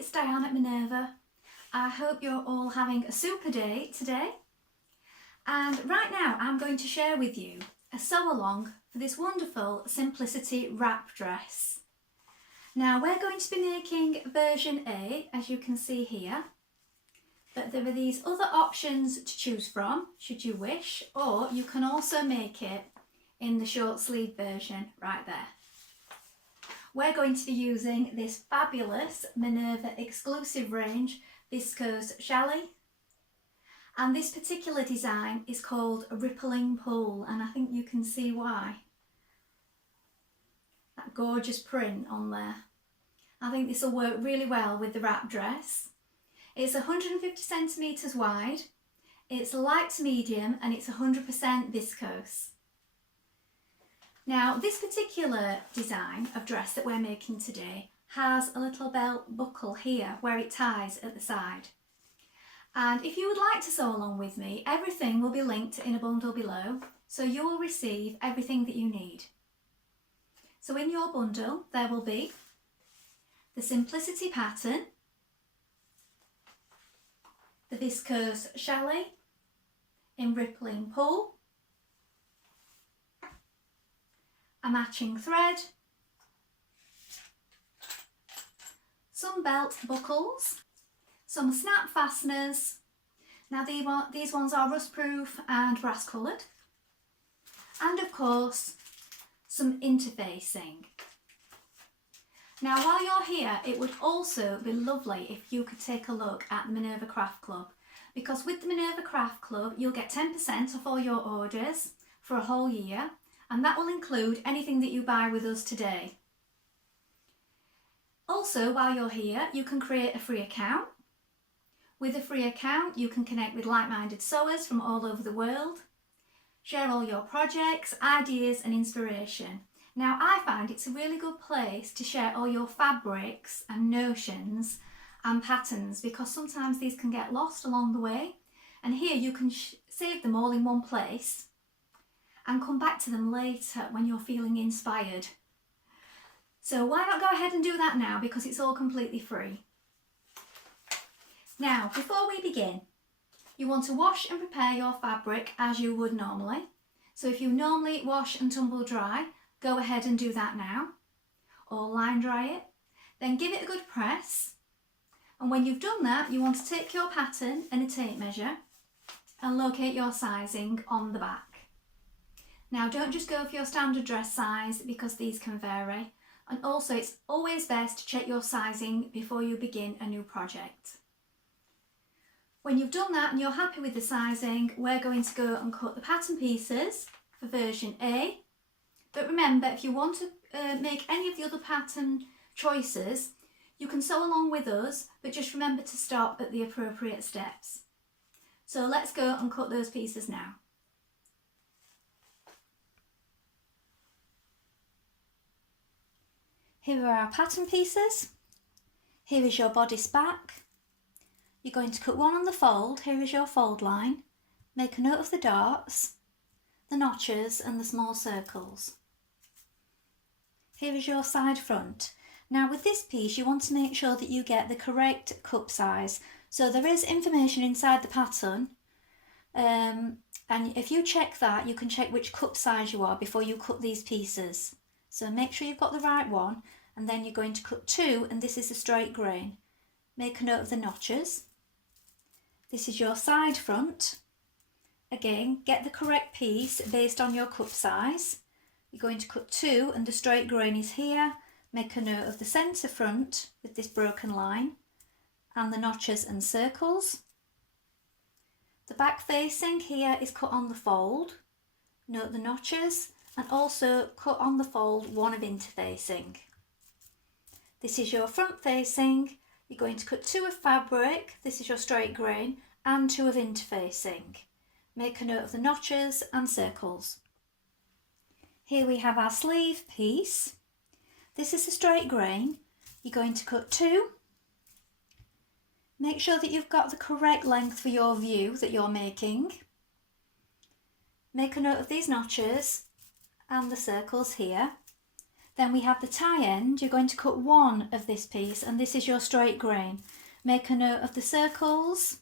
it's Dianne at Minerva. I hope you're all having a super day today. And right now I'm going to share with you a sew along for this wonderful Simplicity wrap dress. Now we're going to be making version A, as you can see here, but there are these other options to choose from should you wish, or you can also make it in the short sleeve version right there. We're going to be using this fabulous Minerva Exclusive range Viscose Challis, and this particular design is called a rippling pull, and I think you can see why. That gorgeous print on there. I think this will work really well with the wrap dress. It's 150 centimetres wide, it's light to medium, and it's 100% viscose. Now this particular design of dress that we're making today has a little belt buckle here where it ties at the side. And if you would like to sew along with me, everything will be linked in a bundle below, so you will receive everything that you need. So in your bundle there will be the Simplicity pattern, the Viscose Challis in rippling pull, a matching thread, some belt buckles, some snap fasteners. Now these ones are rust proof and brass coloured, and of course some interfacing. Now while you're here, it would also be lovely if you could take a look at the Minerva Craft Club, because with the Minerva Craft Club you'll get 10% off all your orders for a whole year, and that will include anything that you buy with us today. Also, while you're here, you can create a free account. With a free account, you can connect with like-minded sewers from all over the world, share all your projects, ideas and inspiration. Now, I find it's a really good place to share all your fabrics and notions and patterns, because sometimes these can get lost along the way, and here you can save them all in one place and come back to them later when you're feeling inspired. So why not go ahead and do that now, because it's all completely free. Now, before we begin, you want to wash and prepare your fabric as you would normally. So if you normally wash and tumble dry, go ahead and do that now, or line dry it. Then give it a good press, and when you've done that, you want to take your pattern and a tape measure and locate your sizing on the back. Now don't just go for your standard dress size, because these can vary, and also it's always best to check your sizing before you begin a new project. When you've done that and you're happy with the sizing, we're going to go and cut the pattern pieces for version A. But remember, if you want to make any of the other pattern choices, you can sew along with us, but just remember to stop at the appropriate steps. So let's go and cut those pieces now. Here are our pattern pieces. Here is your bodice back. You're going to cut one on the fold. Here is your fold line. Make a note of the darts, the notches and the small circles. Here is your side front. Now with this piece you want to make sure that you get the correct cup size. So there is information inside the pattern, and if you check that, you can check which cup size you are before you cut these pieces. So make sure you've got the right one, and then you're going to cut two, and this is a straight grain. Make a note of the notches. This is your side front. Again, get the correct piece based on your cup size. You're going to cut two, and the straight grain is here. Make a note of the centre front with this broken line and the notches and circles. The back facing here is cut on the fold. Note the notches, and also cut on the fold one of interfacing. This is your front facing. You're going to cut two of fabric, this is your straight grain, and two of interfacing. Make a note of the notches and circles. Here we have our sleeve piece. This is a straight grain. You're going to cut two. Make sure that you've got the correct length for your view that you're making. Make a note of these notches and the circles here. Then we have the tie end. You're going to cut one of this piece, and this is your straight grain. Make a note of the circles.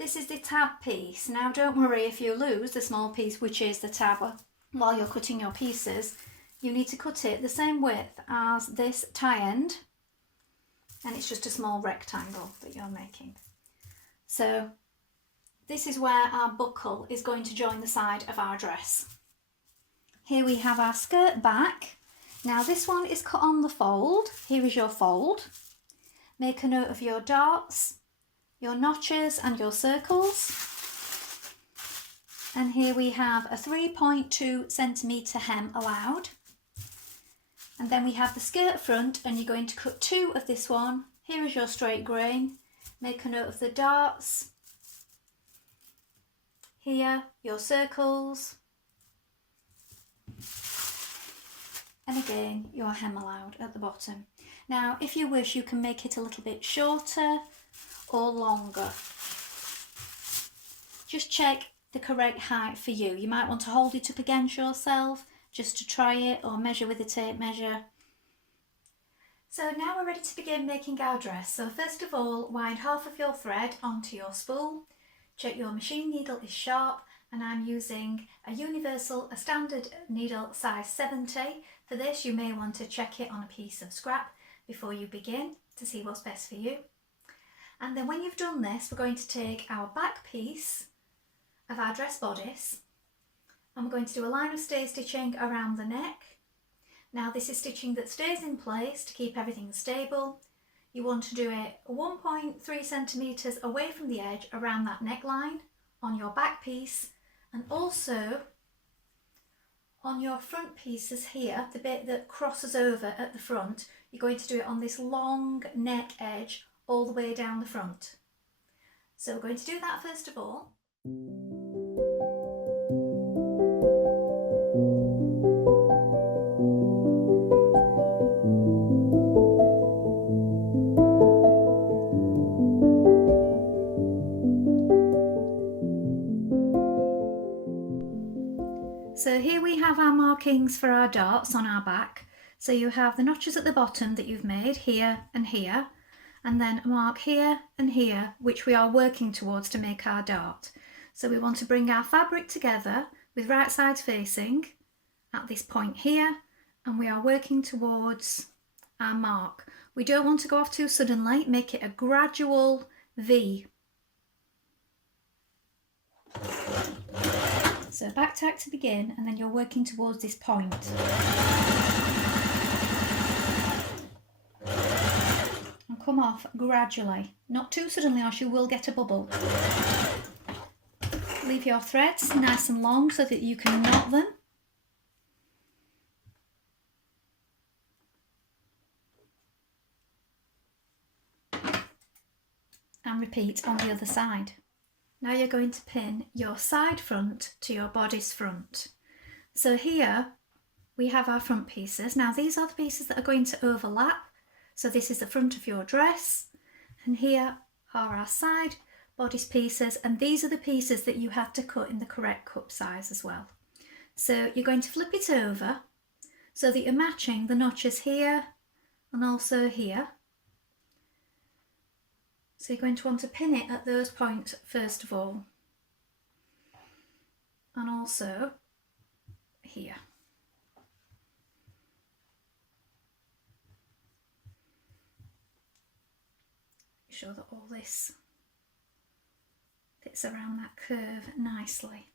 This is the tab piece. Now don't worry if you lose the small piece, which is the tab, while you're cutting your pieces. You need to cut it the same width as this tie end, and it's just a small rectangle that you're making. So this is where our buckle is going to join the side of our dress. Here we have our skirt back. Now this one is cut on the fold. Here is your fold. Make a note of your darts, your notches and your circles. And here we have a 3.2 centimetre hem allowed. And then we have the skirt front, and you're going to cut two of this one. Here is your straight grain. Make a note of the darts. Here, your circles. And again, your hem allowed at the bottom. Now, if you wish, you can make it a little bit shorter or longer. Just check the correct height for you. You might want to hold it up against yourself just to try it, or measure with a tape measure. So now we're ready to begin making our dress. So first of all, wind half of your thread onto your spool. Check your machine needle is sharp, and I'm using a standard needle size 70. For this, you may want to check it on a piece of scrap before you begin to see what's best for you. And then when you've done this, we're going to take our back piece of our dress bodice, and we're going to do a line of stay stitching around the neck. Now this is stitching that stays in place to keep everything stable. You want to do it 1.3 centimetres away from the edge around that neckline on your back piece, and also on your front pieces here, the bit that crosses over at the front, you're going to do it on this long neck edge all the way down the front. So we're going to do that first of all. So here we have our markings for our darts on our back. So you have the notches at the bottom that you've made here, and then a mark here and here, which we are working towards to make our dart. So we want to bring our fabric together with right sides facing at this point here, and we are working towards our mark. We don't want to go off too suddenly, make it a gradual V. So back tack to begin, and then you're working towards this point. And come off gradually, not too suddenly or you will get a bubble. Leave your threads nice and long so that you can knot them. And repeat on the other side. Now you're going to pin your side front to your bodice front. So here we have our front pieces. Now these are the pieces that are going to overlap. So this is the front of your dress, and here are our side bodice pieces, and these are the pieces that you have to cut in the correct cup size as well. So you're going to flip it over so that you're matching the notches here and also here. So you're going to want to pin it at those points first of all, and also here. Make sure that all this fits around that curve nicely.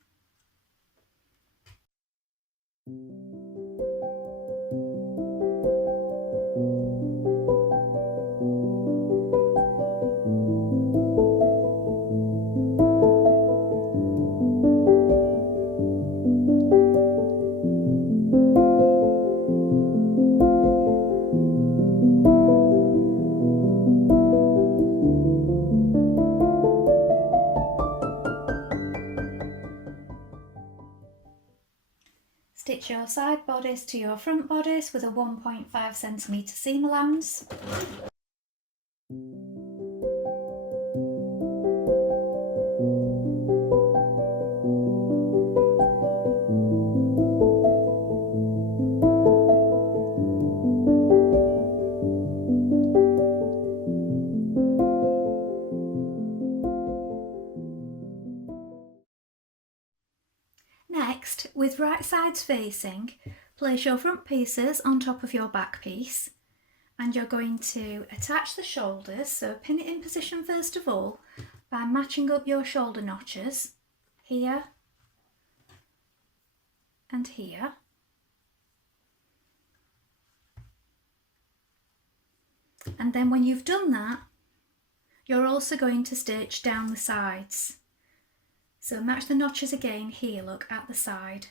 Stitch your side bodice to your front bodice with a 1.5 centimetre seam allowance. Next, with right sides facing, place your front pieces on top of your back piece, and you're going to attach the shoulders, so pin it in position first of all by matching up your shoulder notches here and here. And then when you've done that, you're also going to stitch down the sides. So match the notches again here, look, at the side,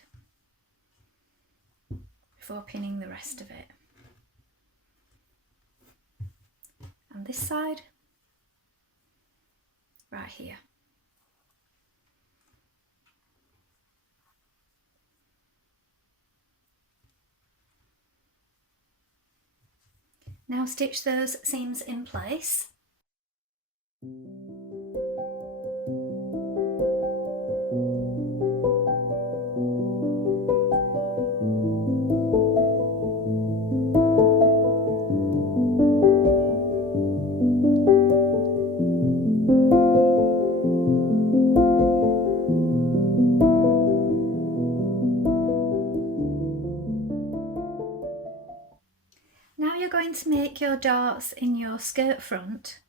before pinning the rest of it. And this side, right here. Now stitch those seams in place. Now you're going to make your darts in your skirt front.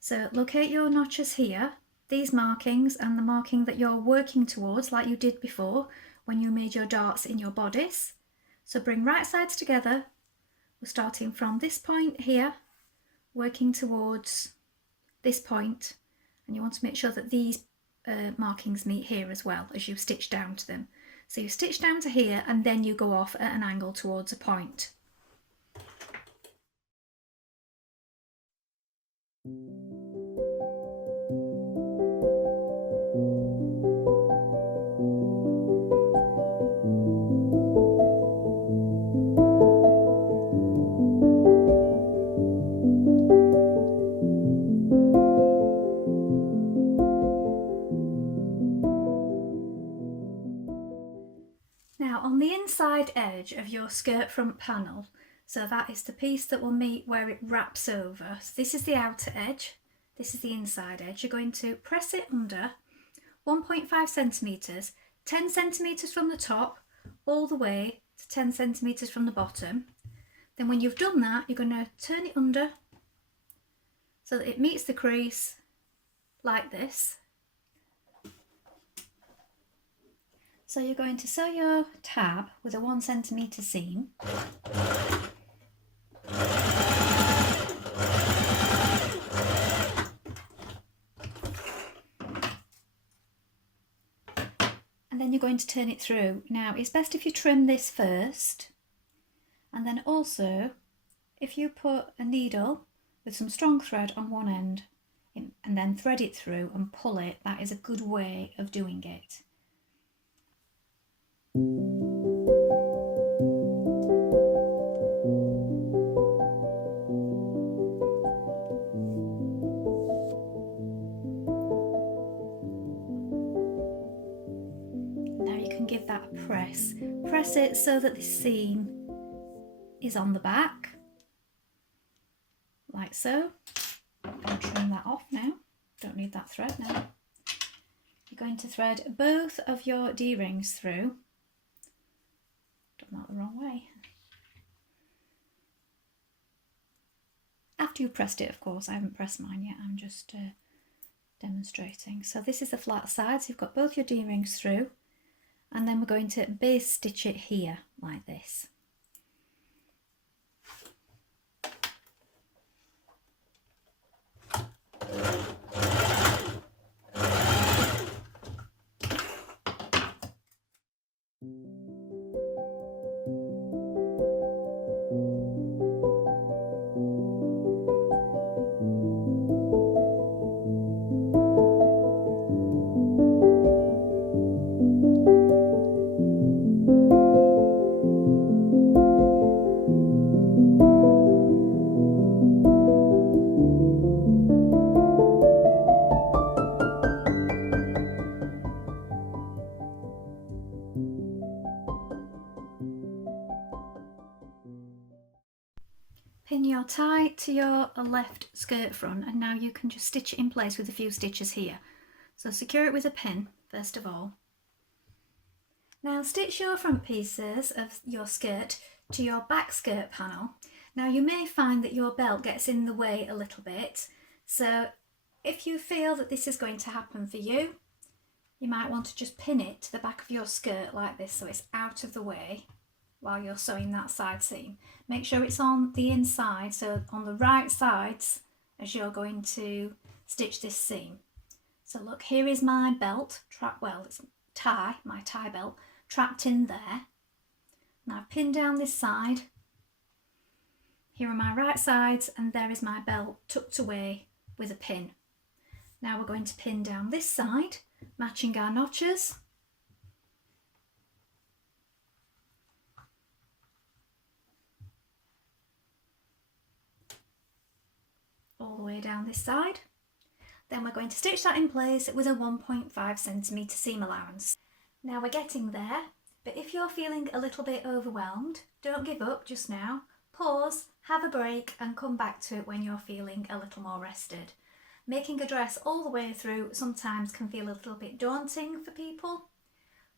So locate your notches here, these markings and the marking that you're working towards like you did before when you made your darts in your bodice. So bring right sides together. We're starting from this point here, working towards this point, and you want to make sure that these markings meet here as well as you stitch down to them. So you stitch down to here and then you go off at an angle towards a point. Now on the inside edge of your skirt front panel, so that is the piece that will meet where it wraps over. So this is the outer edge, this is the inside edge. You're going to press it under 1.5 centimetres, 10 centimetres from the top, all the way to 10 centimetres from the bottom. Then when you've done that, you're going to turn it under so that it meets the crease like this. So you're going to sew your tab with a 1 centimetre seam. And then you're going to turn it through. Now it's best if you trim this first, and then also if you put a needle with some strong thread on one end and then thread it through and pull it, that is a good way of doing it. Now you can give that a press. Press it so that the seam is on the back, like so. I'll trim that off now, don't need that thread now. You're going to thread both of your D-rings through. Done that the wrong way. After you've pressed it, of course. I haven't pressed mine yet, I'm just demonstrating. So this is the flat side, so you've got both your D-rings through, and then we're going to base stitch it here like this. Pin your tie to your left skirt front, and now you can just stitch it in place with a few stitches here. So secure it with a pin first of all, Now stitch your front pieces of your skirt to your back skirt panel. Now you may find that your belt gets in the way a little bit, so if you feel that this is going to happen for you, you might want to just pin it to the back of your skirt like this so it's out of the way while you're sewing that side seam. Make sure it's on the inside, so on the right sides as you're going to stitch this seam. So look, here is my belt, it's my tie belt, trapped in there. Now I've pinned down this side. Here are my right sides and there is my belt tucked away with a pin. Now we're going to pin down this side, matching our notches. All the way down this side. Then we're going to stitch that in place with a 1.5 centimetre seam allowance. Now we're getting there, but if you're feeling a little bit overwhelmed, don't give up just now. Pause, have a break and come back to it when you're feeling a little more rested. Making a dress all the way through sometimes can feel a little bit daunting for people,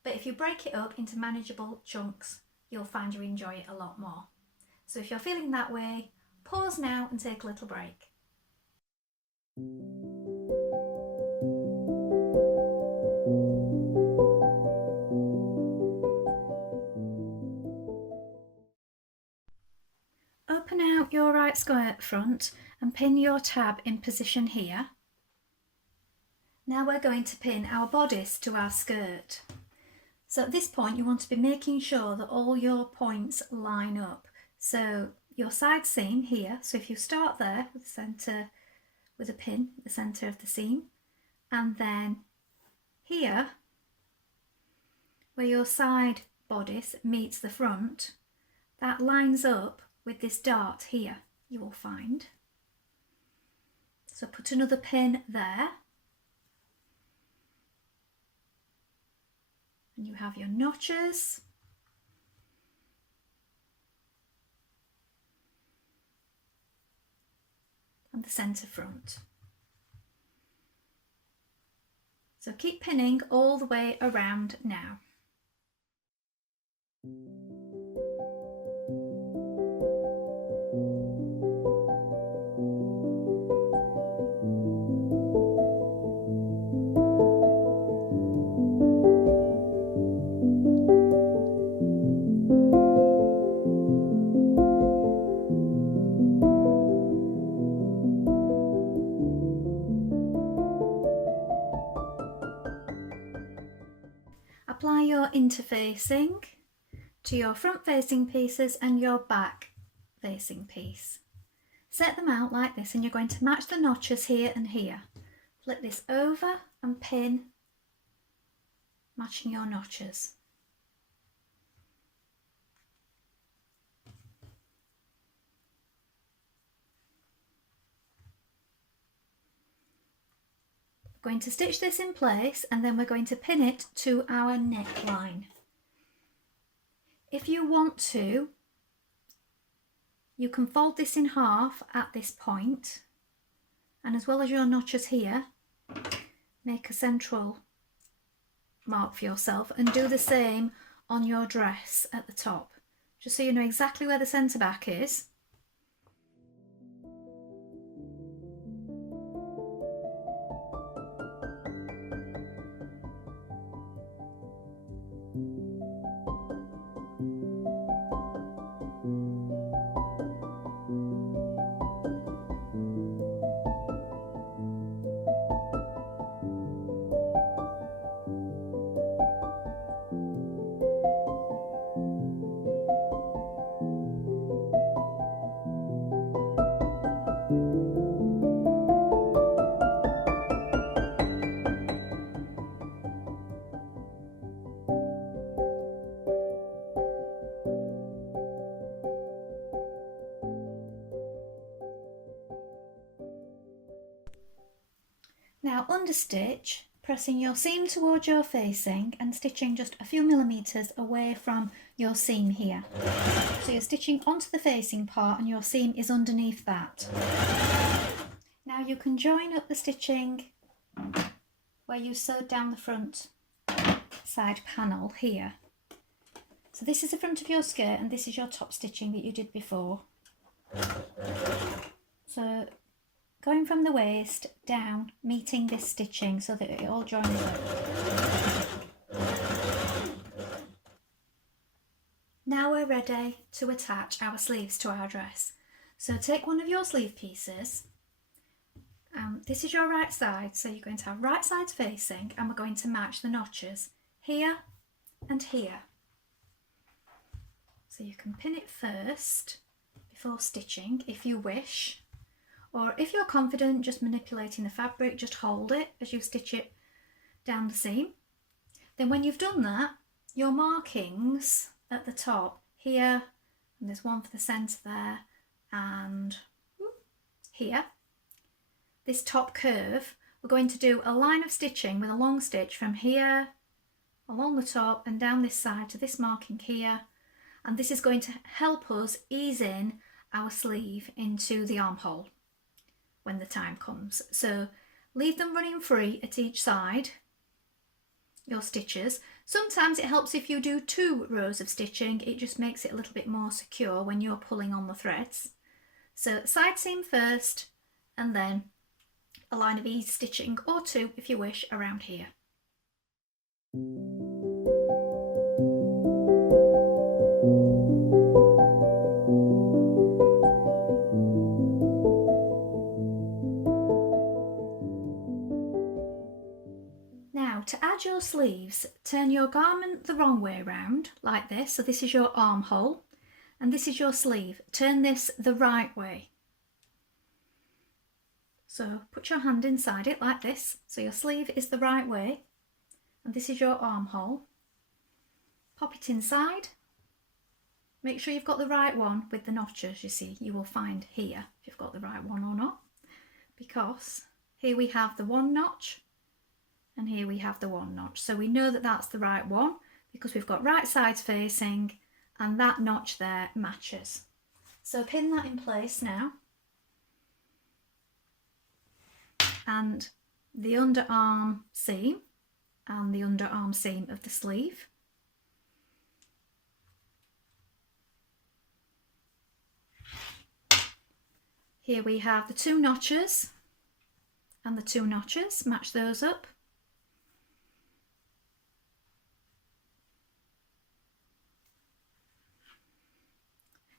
but if you break it up into manageable chunks, you'll find you enjoy it a lot more. So if you're feeling that way, pause now and take a little break. Open out your right skirt front and pin your tab in position here. Now we're going to pin our bodice to our skirt. So at this point you want to be making sure that all your points line up. So your side seam here, so if you start there with the centre, with a pin at the centre of the seam, and then here where your side bodice meets the front, that lines up with this dart here, you will find. So put another pin there and you have your notches. And the centre front. So keep pinning all the way around now. Apply your interfacing to your front facing pieces and your back facing piece. Set them out like this and you're going to match the notches here and here. Flip this over and pin, matching your notches. We're going to stitch this in place and then we're going to pin it to our neckline. If you want to, you can fold this in half at this point, and as well as your notches here, make a central mark for yourself and do the same on your dress at the top, just so you know exactly where the centre back is. Now understitch, pressing your seam towards your facing and stitching just a few millimetres away from your seam here. So you're stitching onto the facing part and your seam is underneath that. Now you can join up the stitching where you sewed down the front side panel here So this is the front of your skirt and this is your top stitching that you did before. So going from the waist down, meeting this stitching so that it all joins up. Now we're ready to attach our sleeves to our dress. So take one of your sleeve pieces. This is your right side, so you're going to have right sides facing, and we're going to match the notches here and here. So you can pin it first before stitching if you wish, or if you're confident just manipulating the fabric, just hold it as you stitch it down the seam. Then when you've done that, your markings at the top here, and there's one for the centre there, and here, this top curve, we're going to do a line of stitching with a long stitch from here along the top and down this side to this marking here, and this is going to help us ease in our sleeve into the armhole when the time comes. So leave them running free at each side, your stitches. Sometimes it helps if you do 2 rows of stitching, it just makes it a little bit more secure when you're pulling on the threads. So side seam first, and then a line of ease stitching or 2 if you wish around here. Now to add your sleeves, turn your garment the wrong way around like this. So this is your armhole and this is your sleeve. Turn this the right way. So put your hand inside it like this, so your sleeve is the right way, and this is your armhole. Pop it inside. Make sure you've got the right one with the notches. You see, you will find here if you've got the right one or not, because here we have the 1 notch and here we have the 1 notch. So we know that that's the right one because we've got right sides facing and that notch there matches. So pin that in place now. And the underarm seam and the underarm seam of the sleeve. Here we have the 2 notches and the 2 notches, match those up.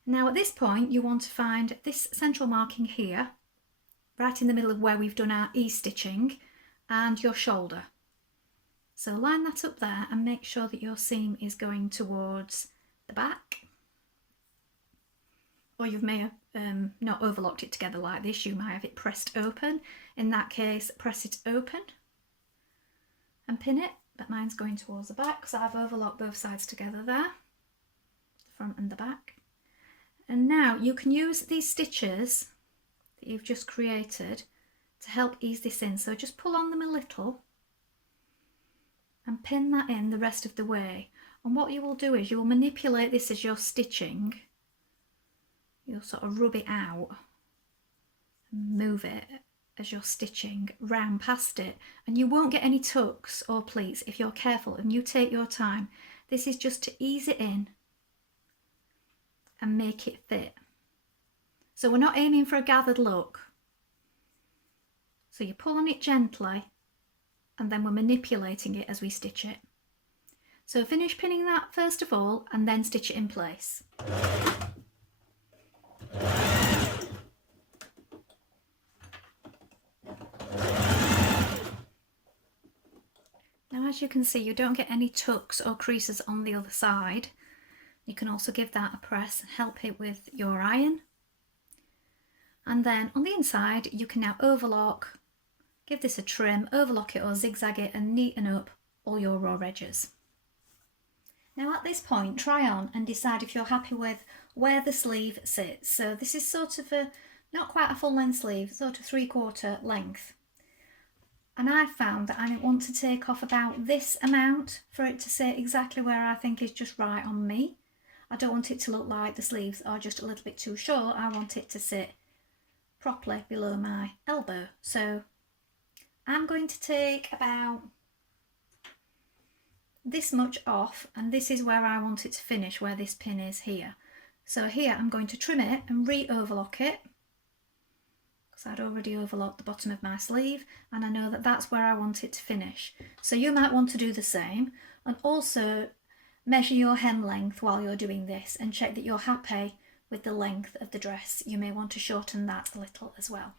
Now at this point you want to find this central marking here, right in the middle of where we've done our E-stitching, and your shoulder. So line that up there and make sure that your seam is going towards the back. Or you may have not overlocked it together like this, you might have it pressed open. In that case, press it open and pin it, but mine's going towards the back because I've overlocked both sides together there, the front and the back. And now you can use these stitches that you've just created to help ease this in. So just pull on them a little and pin that in the rest of the way. And what you will do is you will manipulate this as you're stitching. You'll sort of rub it out and move it as you're stitching round past it, and you won't get any tucks or pleats if you're careful and you take your time. This is just to ease it in and make it fit. So we're not aiming for a gathered look. So you pull on it gently and then we're manipulating it as we stitch it. So finish pinning that first of all and then stitch it in place. Now as you can see, you don't get any tucks or creases on the other side. You can also give that a press and help it with your iron. And then on the inside you can now overlock, give this a trim, overlock it or zigzag it and neaten up all your raw edges. Now at this point try on and decide if you're happy with where the sleeve sits. So this is sort of not quite a full length sleeve, sort of 3/4 length. And I found that I want to take off about this amount for it to sit exactly where I think is just right on me. I don't want it to look like the sleeves are just a little bit too short. I want it to sit properly below my elbow. So I'm going to take about this much off, and this is where I want it to finish, where this pin is here. So here I'm going to trim it and re-overlock it, because I'd already overlocked the bottom of my sleeve, and I know that that's where I want it to finish. So you might want to do the same, and also measure your hem length while you're doing this and check that you're happy with the length of the dress. You may want to shorten that a little as well.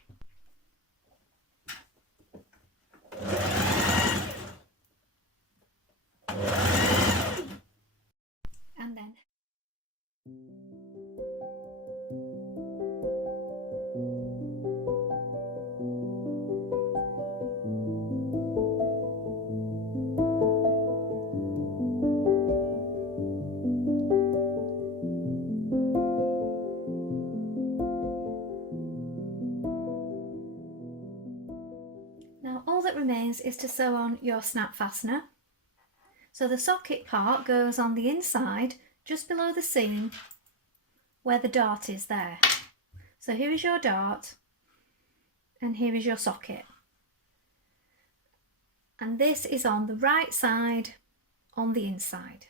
And then now all that remains is to sew on your snap fastener. So the socket part goes on the inside, just below the seam where the dart is there. So here is your dart and here is your socket. And this is on the right side on the inside.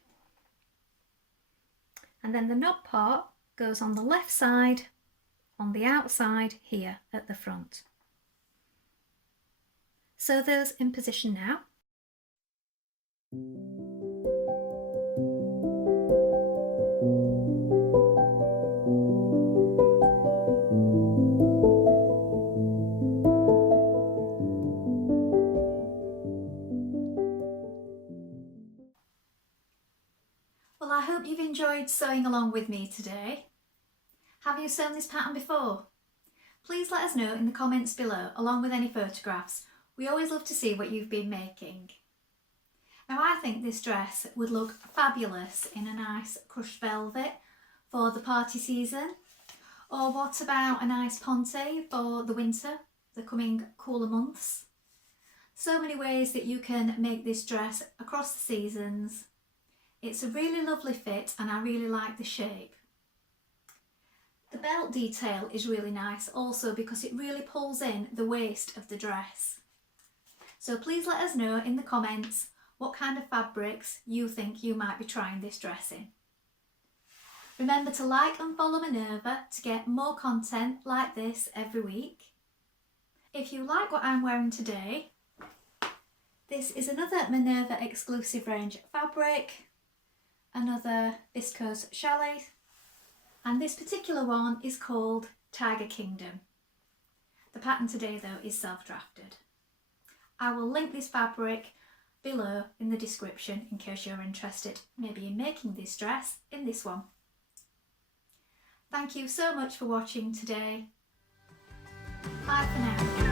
And then the knob part goes on the left side on the outside here at the front. Sew those in position now. Well, I hope you've enjoyed sewing along with me today. Have you sewn this pattern before? Please let us know in the comments below, along with any photographs. We always love to see what you've been making. Now I think this dress would look fabulous in a nice crushed velvet for the party season. Or what about a nice ponte for the winter, the coming cooler months? So many ways that you can make this dress across the seasons. It's a really lovely fit and I really like the shape. The belt detail is really nice also because it really pulls in the waist of the dress. So please let us know in the comments what kind of fabrics you think you might be trying this dress in. Remember to like and follow Minerva to get more content like this every week. If you like what I'm wearing today, this is another Minerva Exclusive range fabric, another Viscose Challis, and this particular one is called Tiger Kingdom. The pattern today though is self-drafted. I will link this fabric below in the description in case you're interested maybe in making this dress in this one. Thank you so much for watching today. Bye for now.